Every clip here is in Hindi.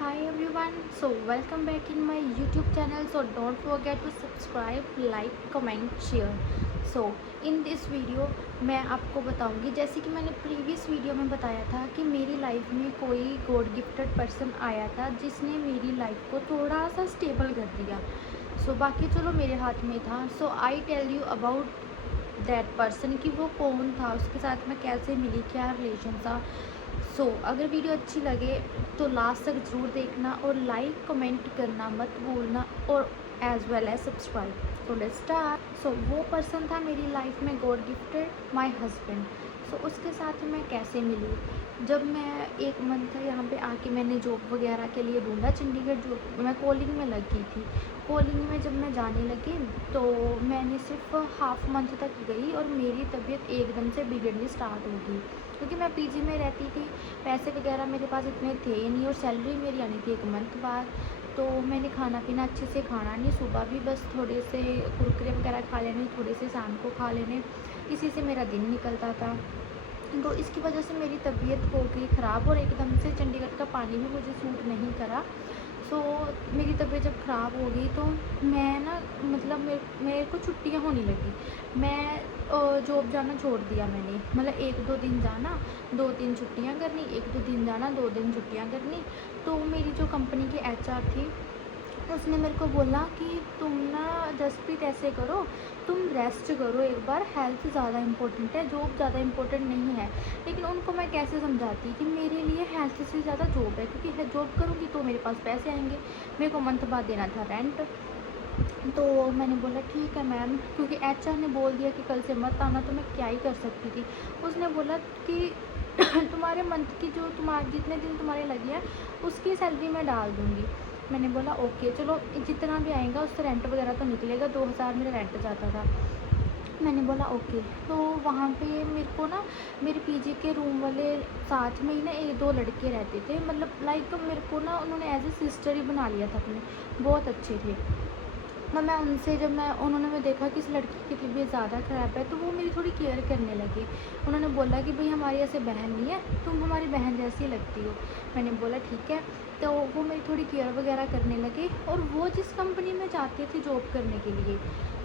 Hi everyone, so welcome back in my YouTube channel. So don't forget to subscribe, like, comment, share. So in this video मैं आपको बताऊंगी, जैसे कि मैंने प्रीवियस वीडियो में बताया था कि मेरी लाइफ में कोई गॉड गिफ्टेड पर्सन आया था जिसने मेरी लाइफ को थोड़ा सा स्टेबल कर दिया। सो बाकी चलो मेरे हाथ में था। So I tell you about that person कि वो कौन था, उसके साथ मैं कैसे मिली, क्या रिलेशन था। अगर वीडियो अच्छी लगे तो लास्ट तक ज़रूर देखना और लाइक कमेंट करना मत भूलना और as well as subscribe. So let's start. वो पर्सन था मेरी लाइफ में गॉड गिफ्टेड, माय हस्बैंड। उसके साथ मैं कैसे मिली, जब मैं एक मंथ यहाँ पे आके मैंने जॉब वगैरह के लिए ढूंढा। चंडीगढ़ जॉब मैं कॉलिंग में लगी थी। कॉलिंग में जब मैं जाने लगी तो मैंने सिर्फ हाफ मंथ तक गई और मेरी तबीयत एकदम से बिगड़नी स्टार्ट हो गई, क्योंकि मैं पीजी में रहती थी। पैसे वगैरह मेरे पास इतने थे नहीं और सैलरी मेरी आनी थी एक मंथ बाद। तो मैंने खाना पीना अच्छे से खाना नहीं, सुबह भी बस थोड़े से कुरकुरे वगैरह खा लेने, थोड़े से शाम को खा लेने, इसी से मेरा दिन निकलता था। तो इसकी वजह से मेरी तबीयत हो गई ख़राब और एकदम से चंडीगढ़ का पानी भी मुझे सूट नहीं करा। मेरी तबीयत जब ख़राब हो गई तो मैं ना मतलब मेरे को छुट्टियाँ होने लगी। मैं जॉब जाना छोड़ दिया मैंने, मतलब 1-2 दिन जाना, 2-3 छुट्टियाँ करनी, 1-2 दिन जाना, 2 दिन छुट्टियाँ करनी। तो मेरी जो कंपनी की एचआर थी उसने मेरे को बोला कि तुम ना जसप्रीत ऐसे करो, तुम रेस्ट करो एक बार, हेल्थ ज़्यादा इम्पोर्टेंट है, जॉब ज़्यादा इम्पोर्टेंट नहीं है। लेकिन उनको मैं कैसे समझाती कि मेरे लिए हेल्थ से ज़्यादा जॉब है, क्योंकि जॉब करूँगी तो मेरे पास पैसे आएंगे, मेरे को मंथ बाद देना था रेंट। तो मैंने बोला ठीक है मैम, क्योंकि एचआर ने बोल दिया कि कल से मत आना, तो मैं क्या ही कर सकती थी। उसने बोला कि तुम्हारे मंथ की जो तुम्हारे जितने दिन तुम्हारे लगे हैं उसकी सैलरी मैं डाल दूँगी। मैंने बोला ओके चलो, जितना भी आएगा उससे रेंट वगैरह तो निकलेगा, 2000 मेरा रेंट जाता था। मैंने बोला ओके। तो वहाँ पे मेरे को ना मेरे पीजी के रूम वाले साथ में ही ना 1-2 लड़के रहते थे, मतलब लाइक मेरे को ना उन्होंने एज ए सिस्टर ही बना लिया था अपने, बहुत अच्छे थे। तो मैं उनसे जब मैं उन्होंने मैं देखा कि इस लड़की की तबीयत ज़्यादा ख़राब है तो वो मेरी थोड़ी केयर करने लगी। उन्होंने बोला कि भाई हमारी ऐसे बहन नहीं है, तुम हमारी बहन जैसी लगती हो। मैंने बोला ठीक है। तो वो मेरी थोड़ी केयर वगैरह करने लगे और वो जिस कंपनी में जाते थे जॉब करने के लिए,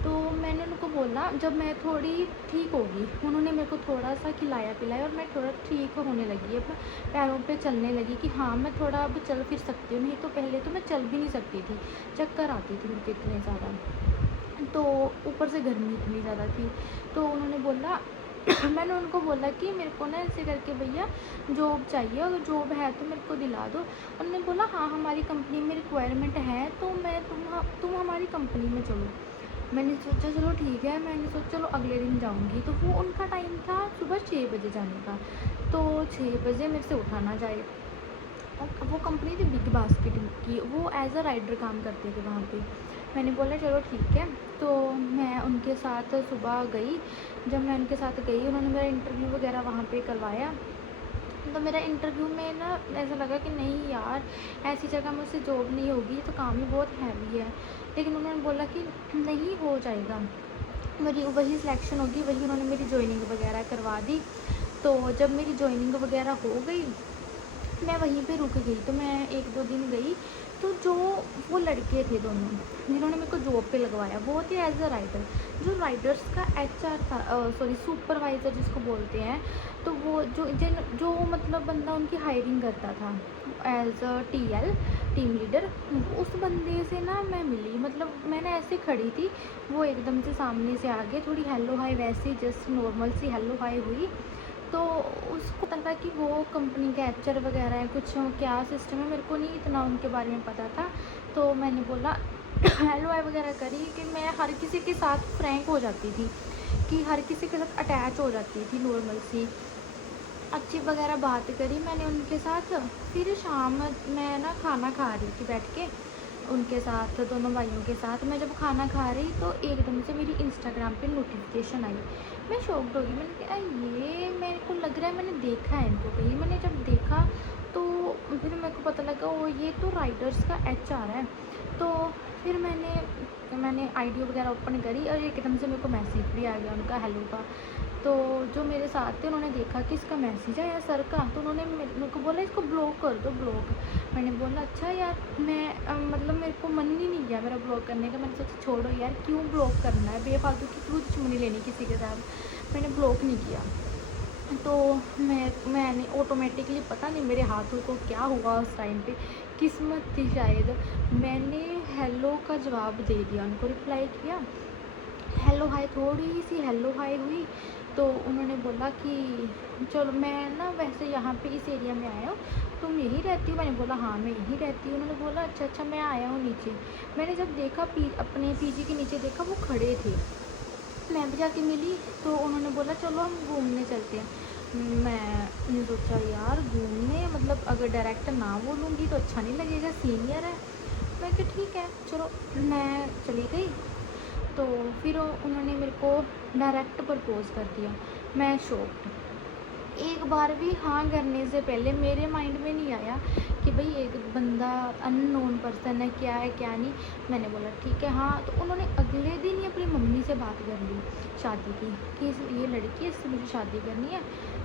तो मैंने उनको बोला जब मैं थोड़ी ठीक होगी, उन्होंने मेरे को थोड़ा सा खिलाया पिलाया और मैं थोड़ा ठीक होने लगी, अपना पैरों पे चलने लगी कि हाँ मैं थोड़ा अब चल फिर सकती हूँ। नहीं तो पहले तो मैं चल भी नहीं सकती थी, चक्कर आती थी मुझे इतने ज़्यादा, तो ऊपर से गर्मी इतनी ज़्यादा थी। तो उन्होंने बोला मैंने उनको बोला कि मेरे को ना ऐसे करके भैया जॉब चाहिए, अगर जॉब है तो मेरे को दिला दो। उन्होंने बोला हाँ हमारी कंपनी में रिक्वायरमेंट है, तो मैं तुम हमारी कंपनी में चलो। मैंने सोचा चलो ठीक है, मैंने सोचा चलो अगले दिन जाऊंगी। तो वो उनका टाइम था सुबह 6 बजे जाने का, तो 6 बजे मेरे से उठा ना जाए। और वो कंपनी थी बिग बास्केट की, वो एज अ राइडर काम करते थे वहाँ पे। मैंने बोला चलो ठीक है। तो मैं उनके साथ सुबह गई। जब मैं उनके साथ गई उन्होंने मेरा इंटरव्यू वगैरह वहाँ पे करवाया। तो मेरा इंटरव्यू में ना ऐसा लगा कि नहीं यार, ऐसी जगह मुझसे जॉब नहीं होगी, तो काम ही बहुत हैवी है। लेकिन उन्होंने बोला कि नहीं हो जाएगा, मेरी वही सिलेक्शन होगी, वही उन्होंने मेरी जॉइनिंग वगैरह करवा दी। तो जब मेरी जॉइनिंग वगैरह हो गई मैं वहीं पे रुक गई। तो मैं 1-2 दिन गई, तो जो वो लड़के थे दोनों जिन्होंने मेरे को जॉब पे लगवाया, वो थे एज अ राइडर। जो राइडर्स का एचआर था, सॉरी सुपरवाइज़र जिसको बोलते हैं, तो वो जो मतलब बंदा उनकी हायरिंग करता था as a TL, team leader, उस बंदे से ना मैं मिली। मतलब मैंने ऐसे खड़ी थी, वो एकदम से सामने से आगे थोड़ी हेलो हाय, वैसे जस्ट नॉर्मल सी हेलो हाय हुई। तो उसको लगा कि वो कंपनी के एचआर वगैरह है, कुछ क्या सिस्टम है, मेरे को नहीं इतना उनके बारे में पता था। तो मैंने बोला हेलो हाय वगैरह करी कि मैं हर किसी के साथ फ्रैंक हो जाती थी, कि हर किसी के साथ अटैच हो जाती थी, नॉर्मल सी अच्छी वगैरह बात करी मैंने उनके साथ। फिर शाम मैं ना खाना खा रही थी बैठ के उनके साथ, दोनों भाइयों के साथ। मैं जब खाना खा रही तो एकदम से मेरी इंस्टाग्राम पे नोटिफिकेशन आई। मैं शॉक्ड हो गई, मैंने कहा ये मेरे को लग रहा है मैंने देखा है इनको कहीं। मैंने जब देखा तो फिर मेरे को पता लगा ओ ये तो राइडर्स का एचआर है। तो फिर मैंने आईडी वगैरह ओपन करी और एकदम से मेरे को मैसेज भी आ गया उनका हेलो का। तो जो मेरे साथ थे उन्होंने देखा कि इसका मैसेज आया सर का, तो उन्होंने मेरे को बोला इसको ब्लॉक कर दो, ब्लॉक। मैंने बोला अच्छा यार, मैं मतलब मेरे को मन ही नहीं किया मेरा ब्लॉक करने का। मैंने सोचा छोड़ो यार, क्यों ब्लॉक करना है, बेफालतू की क्यों दुश्मनी लेनी किसी के साथ। मैंने ब्लॉक नहीं किया। तो मैंने ऑटोमेटिकली, पता नहीं मेरे हाथों को क्या हुआ उस टाइम पे, किस्मत थी शायद, मैंने हेलो का जवाब दे दिया, उनको रिप्लाई किया, हेलो हाय, थोड़ी सी हेलो हाय हुई। तो उन्होंने बोला कि चलो, मैं ना वैसे यहाँ पे इस एरिया में आया हूँ, तुम यहीं रहती हो? मैंने बोला हाँ मैं यहीं रहती हूँ। उन्होंने बोला अच्छा अच्छा, मैं आया हूँ नीचे। मैंने जब देखा अपने पीजी के नीचे देखा, वो खड़े थे। मैं भी जाके मिली, तो उन्होंने बोला चलो हम घूमने चलते हैं। मैंने सोचा यार घूमने, मतलब अगर डायरेक्ट ना बोलूँगी तो अच्छा नहीं लगेगा, सीनियर है। मैं कहा ठीक है चलो, मैं चली गई। तो फिर उन्होंने मेरे को डायरेक्ट प्रपोज़ कर दिया। मैं शॉक्ड। एक बार भी हाँ करने से पहले मेरे माइंड में नहीं आया कि भाई एक बंदा अननोन पर्सन है, क्या है क्या नहीं। मैंने बोला ठीक है हाँ। तो उन्होंने अगले दिन ही अपनी मम्मी से बात कर ली शादी की, कि ये लड़की है, इससे मुझे शादी करनी है।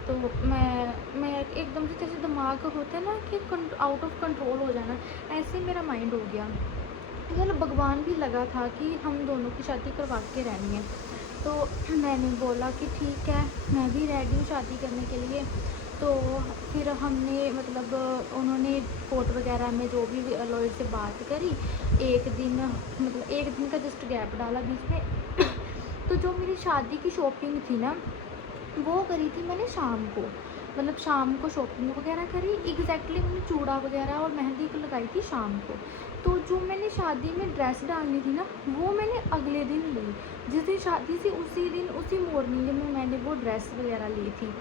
तो मैं एकदम से, जैसे दिमाग होता है ना कि आउट ऑफ कंट्रोल हो जाना, ऐसे मेरा माइंड हो गया। चलो भगवान भी लगा था कि हम दोनों की शादी करवा के रहनी है। तो मैंने बोला कि ठीक है, मैं भी रेडी हूँ शादी करने के लिए। तो फिर हमने मतलब उन्होंने कोर्ट वगैरह में जो भी लॉयर से बात करी, एक दिन, मतलब एक दिन का जस्ट गैप डाला बीच में। तो जो मेरी शादी की शॉपिंग थी ना, वो करी थी मैंने शाम को, मतलब शाम को शॉपिंग वगैरह करी। एग्जैक्टली मैंने चूड़ा वगैरह और मेहंदी को लगाई थी शाम को। तो जो मैंने शादी में ड्रेस डालनी थी ना, वो मैंने अगले दिन ली। जिस दिन शादी थी उसी दिन, उसी मॉर्निंग में मैंने वो ड्रेस वगैरह ली थी।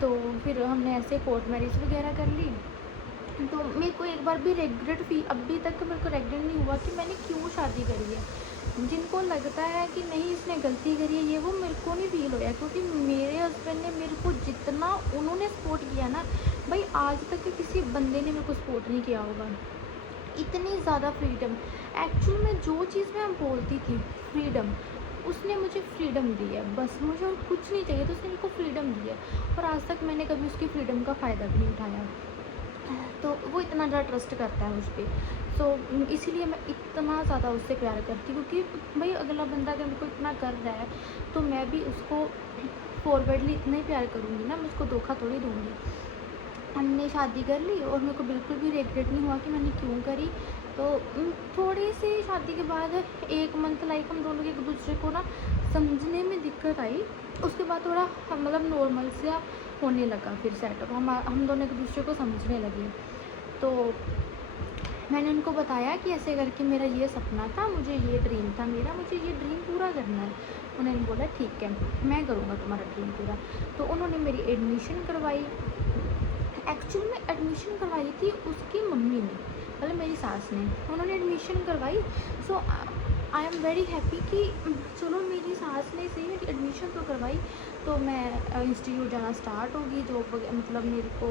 तो फिर हमने ऐसे कोर्ट मैरिज वगैरह कर ली। तो मेरे को एक बार भी रेग्रेट फील, अभी तक मेरे को रेग्रेट नहीं हुआ कि मैंने क्यों शादी करी है। जिनको लगता है कि नहीं इसने गलती करी है, ये वो, मेरे को नहीं फील होया, क्योंकि मेरे हस्बैंड ने मेरे को जितना उन्होंने सपोर्ट किया ना, भाई आज तक किसी बंदे ने मेरे को सपोर्ट नहीं किया होगा। इतनी ज़्यादा फ्रीडम, एक्चुअल में जो चीज़ मैं बोलती थी फ्रीडम, उसने मुझे फ्रीडम दी है, बस मुझे और कुछ नहीं चाहिए, तो उसने मेरे को फ्रीडम दी है। और आज तक मैंने कभी उसकी फ्रीडम का फ़ायदा भी नहीं उठाया। तो वो इतना ज़्यादा ट्रस्ट करता है मुझ पर, तो इसीलिए मैं इतना ज़्यादा उससे प्यार करती हूँ। क्योंकि भाई अगला बंदा अगर मेरे को इतना कर रहा है, तो मैं भी उसको फॉरवर्डली इतना ही प्यार करूँगी ना, मैं उसको धोखा थोड़ी दूँगी। हमने शादी कर ली और मेरे को बिल्कुल भी रिग्रेट नहीं हुआ कि मैंने क्यों करी। तो थोड़ी सी शादी के बाद 1 मंथ लाइक हम दोनों एक दूसरे को ना समझने में दिक्कत आई। उसके बाद थोड़ा मतलब नॉर्मल सा होने लगा, फिर सेटअप, हम दोनों एक दूसरे को समझने लगे। तो मैंने उनको बताया कि ऐसे करके मेरा ये सपना था, मुझे ये ड्रीम था मेरा, मुझे ये ड्रीम पूरा करना है। उन्होंने बोला ठीक है, मैं करूँगा तुम्हारा ड्रीम पूरा। तो उन्होंने मेरी एडमिशन करवाई। एक्चुअल में एडमिशन करवाई थी उसकी मम्मी ने, मतलब मेरी सास ने, उन्होंने एडमिशन करवाई। सो आई एम वेरी हैप्पी कि चलो मेरी सास ने सही मेरी एडमिशन तो करवाई। तो मैं इंस्टीट्यूट जाना स्टार्ट होगी, जॉब मतलब मेरे को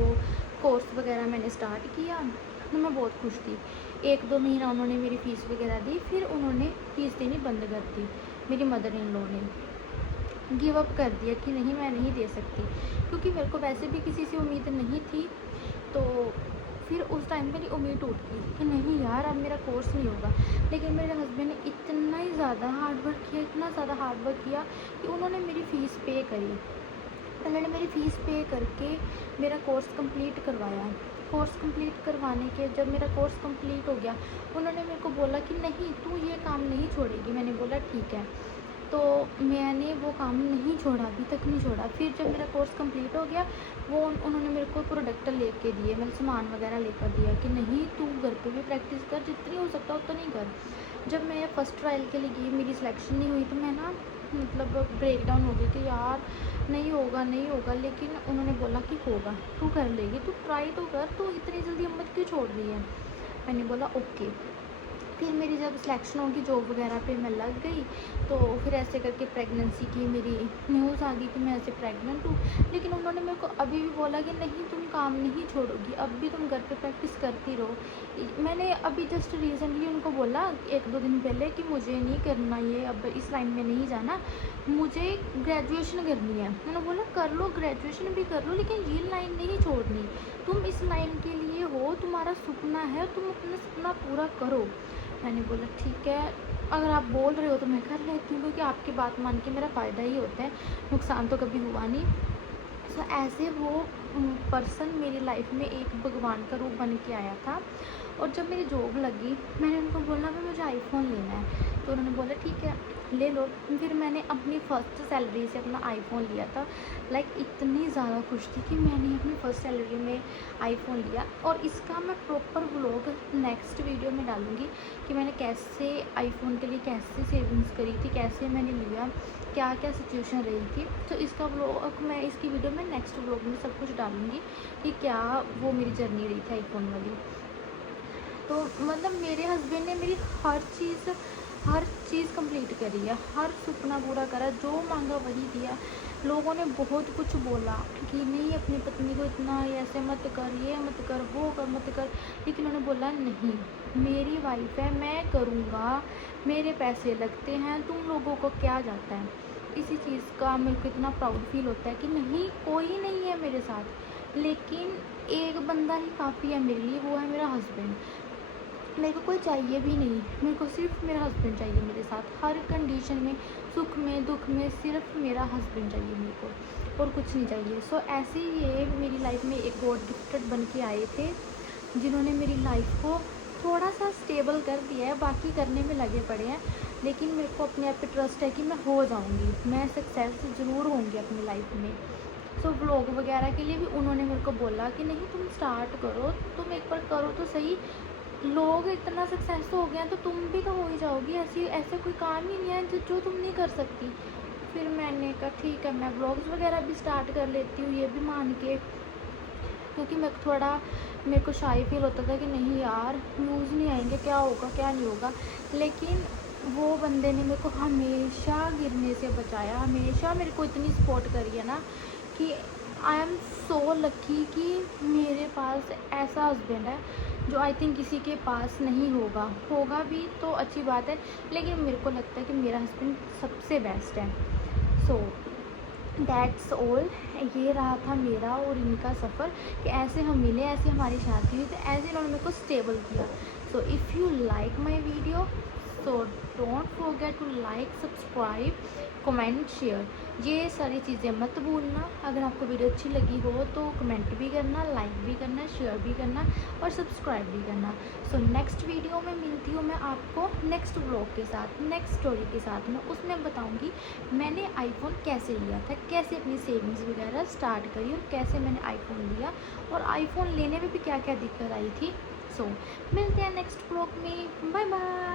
कोर्स वगैरह मैंने स्टार्ट किया। तो मैं बहुत खुश थी। 1-2 महीना उन्होंने मेरी फ़ीस वगैरह दी, फिर उन्होंने फ़ीस देनी बंद कर दी। मेरी मदर इन लॉ ने गिव अप कर दिया कि नहीं मैं नहीं दे सकती, क्योंकि मेरे को वैसे भी किसी से उम्मीद नहीं थी। तो फिर उस टाइम मेरी उम्मीद टूट गई कि नहीं यार अब मेरा कोर्स नहीं होगा। लेकिन मेरे हस्बैंड ने इतना ही ज़्यादा हार्ड वर्क किया, इतना ज़्यादा हार्ड वर्क किया कि उन्होंने मेरी फ़ीस पे करी। तो मैंने मेरी फ़ीस पे करके मेरा कोर्स कंप्लीट करवाया। कोर्स कंप्लीट करवाने के जब मेरा कोर्स कंप्लीट हो गया, उन्होंने मेरे को बोला कि नहीं तू ये काम नहीं छोड़ेगी। मैंने बोला ठीक है। तो मैंने वो काम नहीं छोड़ा, अभी तक नहीं छोड़ा। फिर जब मेरा कोर्स कंप्लीट हो गया, वो उन्होंने मेरे को प्रोडक्ट लेके दिए, मतलब सामान वगैरह लेकर दिया कि नहीं तू घर पे भी प्रैक्टिस कर, जितनी हो सकता उतना नहीं कर। जब मैं फर्स्ट ट्रायल के लिए गई, मेरी सिलेक्शन नहीं हुई, तो मैं ना मतलब ब्रेक डाउन हो गई कि यार नहीं होगा नहीं होगा। लेकिन उन्होंने बोला कि होगा, तू कर लेगी, तू ट्राई तो कर, तू इतनी जल्दी हिम्मत क्यों छोड़ रही है। मैंने बोला ओके। फिर मेरी जब सिलेक्शन होगी जॉब वगैरह पे मैं लग गई, तो फिर ऐसे करके प्रेगनेंसी की मेरी न्यूज़ आ गई कि मैं ऐसे प्रेग्नेंट हूँ। लेकिन उन्होंने मेरे को अभी भी बोला कि नहीं तुम काम नहीं छोड़ोगी, अब भी तुम घर पे प्रैक्टिस करती रहो। मैंने अभी जस्ट रिसेंटली उनको बोला 1-2 दिन पहले कि मुझे नहीं करना ये, अब इस लाइन में नहीं जाना, मुझे ग्रेजुएशन करनी है। उन्होंने बोला कर लो, ग्रेजुएशन भी कर लो, लेकिन ये लाइन नहीं छोड़नी, तुम इस लाइन के लिए हो, तुम्हारा सपना है, तुम अपना सपना पूरा करो। मैंने बोला ठीक है, अगर आप बोल रहे हो तो मैं कर लेती हूँ, क्योंकि आपकी बात मान के मेरा फ़ायदा ही होता है, नुकसान तो कभी हुआ नहीं। सो ऐसे वो पर्सन मेरी लाइफ में एक भगवान का रूप बन के आया था। और जब मेरी जॉब लगी, मैंने उनको बोला कि मुझे आईफ़ोन लेना है, तो उन्होंने बोला ठीक है ले लो। फिर मैंने अपनी फ़र्स्ट सैलरी से अपना आईफ़ोन लिया था। लाइक इतनी ज़्यादा खुश थी कि मैंने अपनी फ़र्स्ट सैलरी में आईफ़ोन लिया। और इसका मैं प्रॉपर व्लॉग नेक्स्ट वीडियो में डालूँगी कि मैंने कैसे आईफ़ोन के लिए कैसे सेविंग्स करी थी, कैसे मैंने लिया, क्या क्या सिचुएशन रही थी। तो इसका व्लॉग मैं इसकी वीडियो में नेक्स्ट व्लॉग में सब कुछ डालूँगी कि क्या वो मेरी जर्नी रही थी आईफ़ोन वाली। तो मतलब मेरे हस्बैंड ने मेरी हर चीज़ कंप्लीट करी है, हर सपना पूरा करा, जो मांगा वही दिया। लोगों ने बहुत कुछ बोला कि नहीं अपनी पत्नी को इतना ऐसे मत कर, ये मत कर, वो कर मत कर, लेकिन उन्होंने बोला नहीं मेरी वाइफ है, मैं करूँगा, मेरे पैसे लगते हैं, तुम लोगों को क्या जाता है। इसी चीज़ का मेरे को इतना प्राउड फील होता है कि नहीं कोई नहीं है मेरे साथ, लेकिन एक बंदा ही काफ़ी है मेरे लिए, वो है मेरा हस्बैंड। मेरे को कोई चाहिए भी नहीं, मेरे को सिर्फ मेरा हस्बैंड चाहिए मेरे साथ, हर कंडीशन में, सुख में दुख में, सिर्फ मेरा हस्बैंड चाहिए मेरे को, और कुछ नहीं चाहिए। सो ऐसे ही ये मेरी लाइफ में एक गॉड गिफ्टेड बन के आए थे, जिन्होंने मेरी लाइफ को थोड़ा सा स्टेबल कर दिया है, बाकी करने में लगे पड़े हैं। लेकिन मेरे को अपने आप पे ट्रस्ट है कि मैं हो जाऊँगी, मैं सक्सेस ज़रूर होंगी अपनी लाइफ में। सो व्लॉग वगैरह के लिए भी उन्होंने मेरे को बोला कि नहीं तुम स्टार्ट करो, तुम एक बार करो तो सही, लोग इतना सक्सेस हो गए हैं तो तुम भी तो हो ही जाओगी, ऐसे कोई काम ही नहीं है जो तुम नहीं कर सकती। फिर मैंने कहा ठीक है मैं व्लॉग्स वगैरह भी स्टार्ट कर लेती हूँ, ये भी मान के, क्योंकि मेरे को शाई फील होता था कि नहीं यार व्यूज़ नहीं आएंगे, क्या होगा क्या नहीं होगा। लेकिन वो बंदे ने मेरे को हमेशा गिरने से बचाया, हमेशा मेरे को इतनी सपोर्ट करी है ना कि आई एम सो लकी कि मेरे पास ऐसा हस्बैंड है जो आई थिंक किसी के पास नहीं होगा भी तो अच्छी बात है, लेकिन मेरे को लगता है कि मेरा हस्बैंड सबसे बेस्ट है। सो दैट्स ऑल, ये रहा था मेरा और इनका सफ़र कि ऐसे हम मिले, ऐसे हमारी शादी हुई, तो ऐसे इन्होंने मेरे को स्टेबल किया। So if you like my video so don't forget to like, subscribe, comment, share, ये सारी चीज़ें मत भूलना। अगर आपको वीडियो अच्छी लगी हो तो कमेंट भी करना, लाइक भी करना, शेयर भी करना और सब्सक्राइब भी करना। सो नेक्स्ट वीडियो में मिलती हूँ मैं आपको नेक्स्ट व्लॉग के साथ, नेक्स्ट स्टोरी के साथ। मैं उसमें बताऊँगी मैंने आईफ़ोन कैसे लिया था, कैसे अपनी सेविंग्स वगैरह स्टार्ट करी और कैसे मैंने आईफ़ोन लिया, और आईफ़ोन लेने में भी क्या क्या दिक्कत आई थी। सो मिलते हैं नेक्स्ट व्लॉग में, बाय बाय।